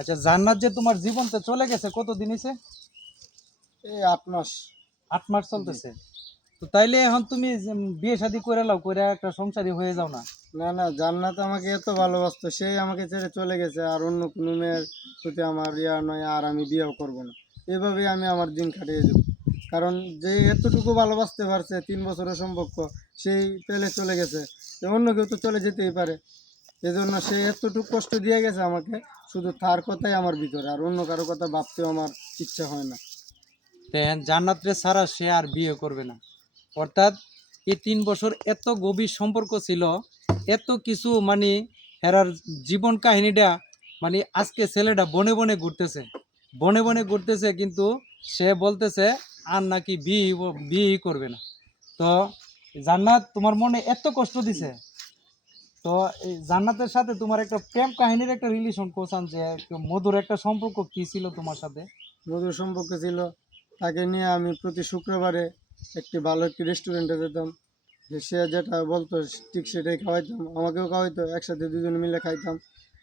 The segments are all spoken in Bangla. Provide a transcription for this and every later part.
আচ্ছা জান্নাত যে তোমার জীবনতে চলে গেছে কত দিন হইছে? এই আট মাস। আট মাস চলতেছে। তো তাইলে এখন তুমি বিয়ে শাদী করে লাও করে একটা সংসারী হয়ে যাও না? না না জান্নাত আমাকে এত ভালোবাসতো সেই আমাকে ছেড়ে চলে গেছে আর অন্য কোনো মেয়ের প্রতি আমার ইয়া নয় আর আমি বিয়েও করব না। এভাবেই আমি আমার দিন কাটিয়ে দেব। কারণ যে এতটুকু ভালোবাসতে পারছে তিন বছরের সম্পর্ক সেই পেলে চলে গেছে। অন্য কেউ তো চলে যেতেই পারে। এজন্য সে এতটুকু কষ্ট দিয়ে গেছে আমাকে, শুধু তার কথাই আমার ভিতরে, আর অন্য কারও কথা ভাবতেও আমার ইচ্ছা হয় না। জান্নাতরে ছাড়া সে আর বিয়ে করবে না। অর্থাৎ এই তিন বছর এত গভীর সম্পর্ক ছিল, এত কিছু মানে হেরার জীবন কাহিনীটা মানে আজকে ছেলেটা বনে বনে ঘুরতেছে। বনে বনে ঘুরতেছে, কিন্তু সে বলতেছে, আর নাকি বিয়ে বিয়েই করবে না। তো জান্নাত তোমার মনে এত কষ্ট দিছে তো এই জান্নাতের সাথে তোমার একটা প্রেম কাহিনীর একটা রিলেশন কোসান যে মধুর একটা সম্পর্ক কি ছিল তোমার সাথে? মধুর সম্পর্ক ছিল। তাকে নিয়ে আমি প্রতি শুক্রবারে একটি ভালো একটি রেস্টুরেন্টে যেতাম। সে যেটা বলতো, ঠিক সেটাই খাওয়াইতাম। আমাকেও খাওয়াইতো, একসাথে দুজন মিলে খাইতাম।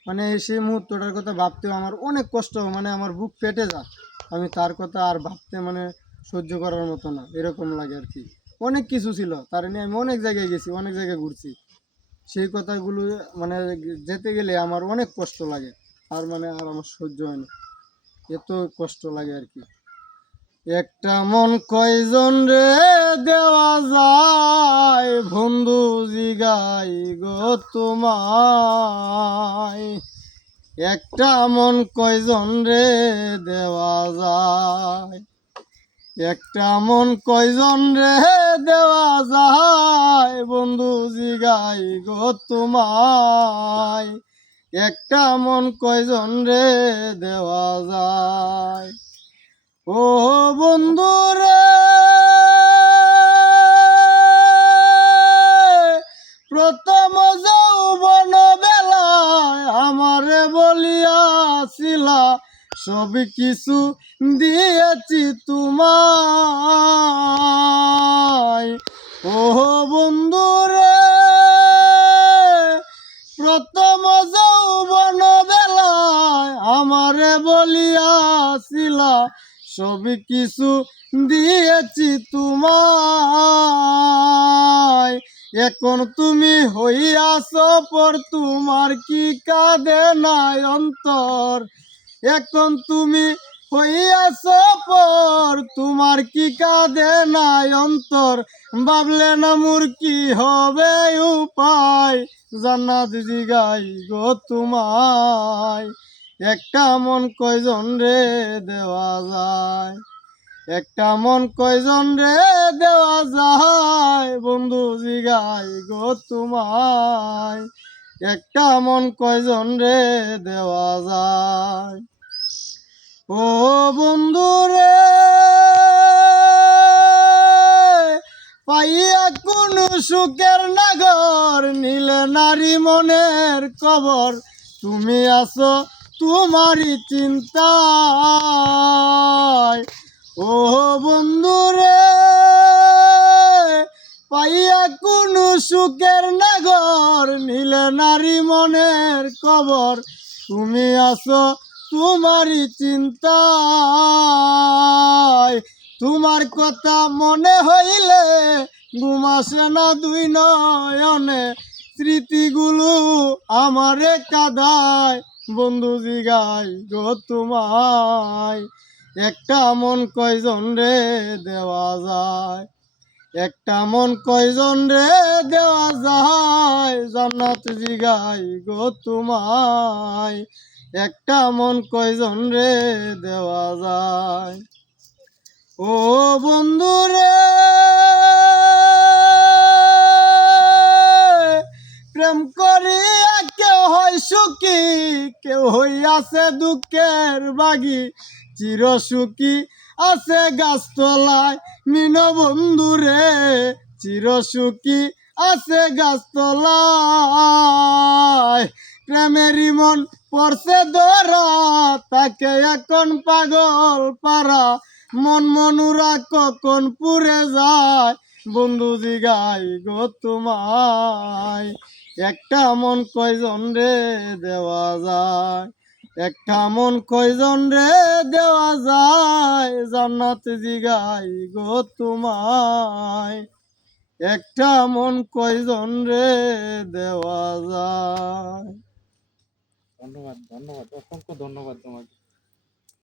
মানে সেই মুহূর্তটার কথা ভাবতেও আমার অনেক কষ্ট মানে আমার বুক ফেটে যায়। আমি তার কথা আর ভাবতে মানে সহ্য করার মতো না, এরকম লাগে আর কি। অনেক কিছু ছিল, তার নিয়ে আমি অনেক জায়গায় গেছি, অনেক জায়গায় ঘুরছি। সেই কথাগুলো মানে যেতে গেলে আমার অনেক কষ্ট লাগে। আর মানে আর আমার সহ্য হয় না। এত কষ্ট লাগে আর কি। একটা মন কয়জন রে দেওয়া যায়? বন্ধু জিগাই গো তোমায়। একটা মন কয়জন রে দেওয়া যায়? একটা মন কয়জন রে দেওয়া যায়? বন্ধু জিগাই গো তোমায়। একটা মন কয়জন রে দেওয়া যায়? ও বন্ধু রে সব কিছু দিয়েছি তোমায়। ও বন্ধু রে প্রথম যৌবন বেলায় আমারে বলিয়াছিলা, সব কিছু দিয়েছি তোমায়। এখন তুমি হইয়াছ পর তোমার কি কাঁদে নাই অন্তর? এখন তুমি হইয়াছ পর, তোমার কি কাঁদে নাই অন্তর? ভাবলে না মোর কি হবে উপায়, জান্নাত জিগাই গো তোমায়। একটা মন কয়জন রে দেওয়া যায়? একটা মন কয়জন রে দেওয়া যায়? বন্ধু জিগাই গো তোমায়। একটা মন কয়জন রে দেওয়া যায়? ও বন্ধু রে, পাইয়া কোন সুখের নগর নীলে নারী মনের কবর। তুমি আছো তোমারই চিন্তায়। ও বন্ধু রে পাইয়া কোন সুখের নগর, নীলে নারী মনের কবর। তুমি আছো তোমারই চিন্তা তোমার কথা মনে হইলে ঘুমাসে না দুই নয়নে। স্মৃতিগুলো আমারে কাদায়, বন্ধু জিগাই গো তোমায়। একটা মন কয়জন রে দেওয়া যায়? একটা মন কয়জন রে দেওয়া যায়? জান্নাত জিগাই গো তোমায়। একটা মন কয়জন রে দেওয়া যায়? ও বন্ধু রে, প্রেম করিয়া কেউ হয় সুখী, কেউ হইয়াছে দুঃখের বাগি চির সুখী আছে গাছতলায়, মিন বন্ধু রে, চির সুখী আছে গাছতলায়। প্রেমেরই মন পড়ছে ধরা তাকে এখন পাগল পারা। মন মনুরা কখন পুরে যায়, বন্ধু জিগাই গো তোমায়। একটা মন কয়জন রে দেওয়া যায়? একটা মন কয়জন রে দেওয়া যায়? জান্নাত জিগাই গো তোমায়। একটা মন কয়জন রে দেওয়া যায়? ধন্যবাদ ধন্যবাদ, অসংখ্য ধন্যবাদ তোমাকে।